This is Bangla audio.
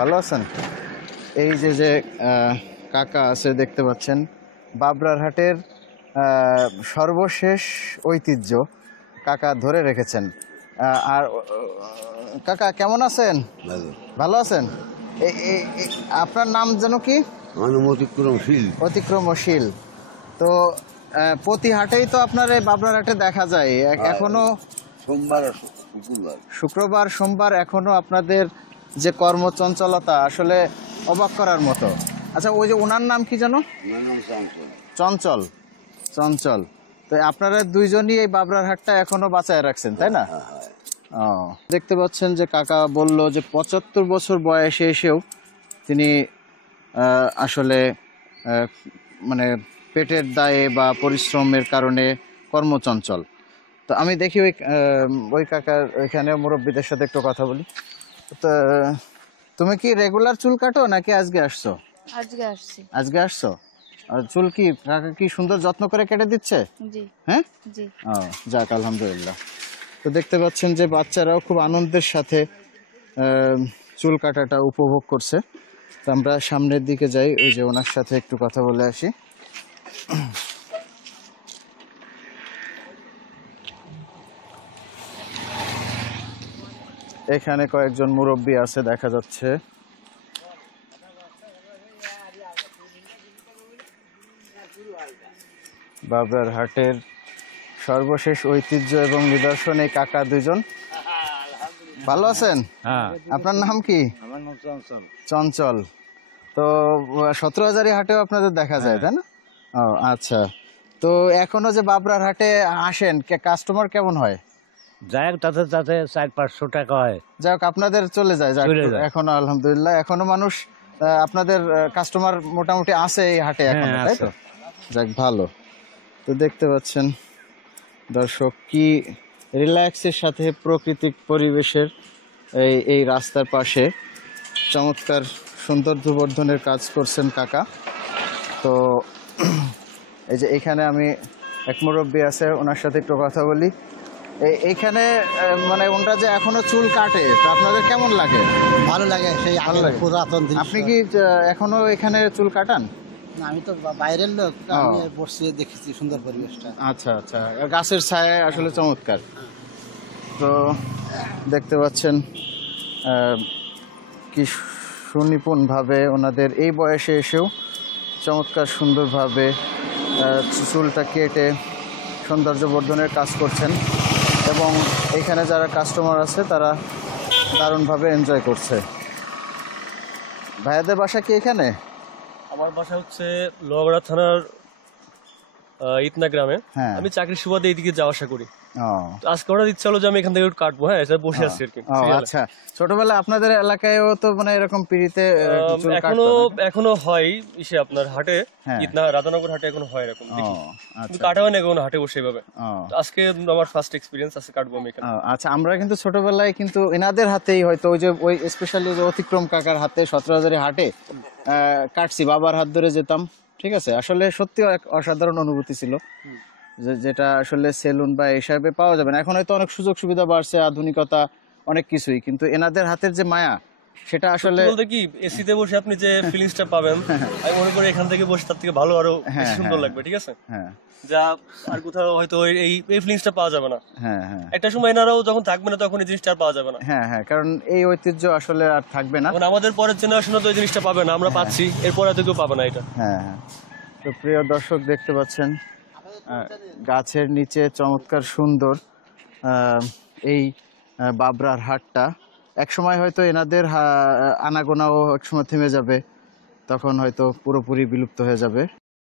ভালো আছেন? এই যে যে কাকা আছে দেখতে পাচ্ছেন, বাবরার হাটের সর্বশেষ ঐতিহ্য কাকা ধরে রেখেছেন। আর কাকা কেমন আছেন? ভালো। ভালো আছেন? আপনার নাম যেন কি? অতিক্রমশীল। অতিক্রমশীল। তো প্রতি হাটেই তো আপনার এই বাবরার হাটে দেখা যায় এখনো। সোমবার শুক্রবার সোমবার এখনো আপনাদের যে কর্মচঞ্চলতা আসলে অবাক করার মতো। আচ্ছা, ওই যে ওনার নাম কি যেন? চঞ্চল। চঞ্চল। তো আপনারা দুইজনই এই বাবরার হাটটা এখনো বাঁচায় রাখছেন, তাই না? ও, দেখতে পাচ্ছেন যে কাকা বলল যে ৭৫ বছর বয়সে এসেও তিনি আসলে মানে পেটের দায়ে বা পরিশ্রমের কারণে কর্মচঞ্চল। তো আমি দেখি ওই কাকার ওইখানে মুরব্বীদের সাথে একটু কথা বলি। তো তুমি কি রেগুলার চুল কাটো নাকি আজকে আসছো? আজকে আসছো। আর চুল কি কাকা কি সুন্দর যত্ন করে কেটে দিচ্ছে? জি। হ্যাঁ জি। ও যাক, আলহামদুলিল্লাহ। তো দেখতে পাচ্ছেন যে বাচ্চারাও খুব আনন্দের সাথে চুল কাটাটা উপভোগ করছে। তো আমরা সামনের দিকে যাই, ওই যে ওনার সাথে একটু কথা বলে আসি। এখানে কয়েকজন মুরব্বী আছে দেখা যাচ্ছে। বাবরার হাটের সর্বশেষ ঐতিহ্য এবং নিদর্শন এই কাকা দুজন। ভালো আছেন? হ্যাঁ। আপনার নাম কি? আমার নাম চঞ্চল। চঞ্চল। তো ১৭,০০০ হাটেও আপনাদের দেখা যায়, তাই না? ও আচ্ছা। তো এখনো যে বাবরার হাটে আসেন, কাস্টমার কেমন হয়? যাই হোক, তাতে তাতে ৪-৫০০ টাকা হয়। যাই হোক, আপনাদের চলে যায়। এখনো আলহামদুলিল্লাহ এখনো মানুষ আপনাদের কাস্টমার মোটামুটি আছে এই হাটে এখন, তাই তো? যাক, ভালো। তো দেখতে পাচ্ছেন দর্শক কি রিল্যাক্সের সাথে প্রাকৃতিক পরিবেশের এই রাস্তার পাশে চমৎকার সৌন্দর্যবর্ধনের কাজ করছেন কাকা। তো এই যে এখানে আমি এক মুরব্বী আছে, ওনার সাথে একটু কথা বলি। এইখানে মানে ওনারা যে এখনো চুল কাটে, তো আপনাদের কেমন লাগে? ভালো লাগে, সেই ভালো লাগে। পুরাতন দৃশ্য। আপনি কি এখনো এখানে চুল কাটান? না, আমি তো বাইরের লোক, আমি বসে দেখেছি সুন্দর পরিবেশটা। আচ্ছা আচ্ছা, গাছের ছায়ায় আসলে চমৎকার। তো দেখতে পাচ্ছেন কি সুনিপুণভাবে ওনাদের এই বয়সে এসেও চমৎকার সুন্দরভাবে চুলটা কেটে সৌন্দর্যবর্ধনের কাজ করছেন, এবং এখানে যারা কাস্টমার আছে তারা দারুণভাবে এনজয় করছে। ভাইয়াদের বাসা কি এখানে? আমার বাসা হচ্ছে লোহাগড়া থানার ইতনা গ্রামে। হ্যাঁ। আমি চাকরির সুবাদে এইদিকে যাওয়া আসা করি। ও আজকে হঠাৎ ইচ্ছা হলো যে আমি এখান থেকে একটু কাটবো। হ্যাঁ, এসে বসে আছি আর কি। আচ্ছা, ছোটবেলায় আপনাদের এলাকায়ও তো মানে এরকম পিড়িতে চুল কাটতো না? এখনো হয় ইসে আপনার হাটে, হ্যাঁ। ইতনা রাধানগর হাটে এখনো হয় এরকম দেখি। কিন্তু আচ্ছা কাটা হয় না কোনো হাটে বসে এভাবে। আজকে আমার ফার্স্ট এক্সপিরিয়েন্স, আছে কাটবো আমি এখানে। আচ্ছা, আমরা কিন্তু ছোটবেলায় কিন্তু এনাদের হাতেই হয়তো ওই স্পেশালি যে অতিক্রম কাকার হাতে ১৭,০০০ হাটে কাটছি, বাবার হাত ধরে যেতাম। ঠিক আছে, আসলে সত্যি এক অসাধারণ অনুভূতি ছিল, যেটা আসলে সেলুন বা হিসাবে পাওয়া যাবে না। এখন হয়তো অনেক সুযোগ সুবিধা বাড়ছে, আধুনিকতা অনেক কিছুই, কিন্তু এনাদের হাতের যে মায়া সেটা আসলে বলতে কি এসিতে বসে আপনি যে ফিলিংসটা পাবেন, আমি মনে করি এখান থেকে বসে তার থেকে ভালো আরো বেশি সুন্দর লাগবে। ঠিক আছে, হ্যাঁ, যা আর কোথাও হয়তো এই ফিলিংসটা পাওয়া যাবে না। হ্যাঁ হ্যাঁ, একটা সময় এনারাও যখন থাকবে না তখন এই জিনিসটা আর পাওয়া যাবে না। হ্যাঁ হ্যাঁ, কারণ এই ঐতিহ্য আসলে আর থাকবে না। আমাদের পরের জেনারেশনও তো এই জিনিসটা পাবে না, আমরা পাচ্ছি, এরপর হয়তো কেউ পাবে না এটা। হ্যাঁ হ্যাঁ। তো প্রিয় দর্শক দেখতে পাচ্ছেন গাছের নিচে চমৎকার সুন্দর এই বাবরার হাটটা। একসময় হয়তো এনাদের আনাগোনাও একসময় থেমে যাবে, তখন হয়তো পুরোপুরি বিলুপ্ত হয়ে যাবে।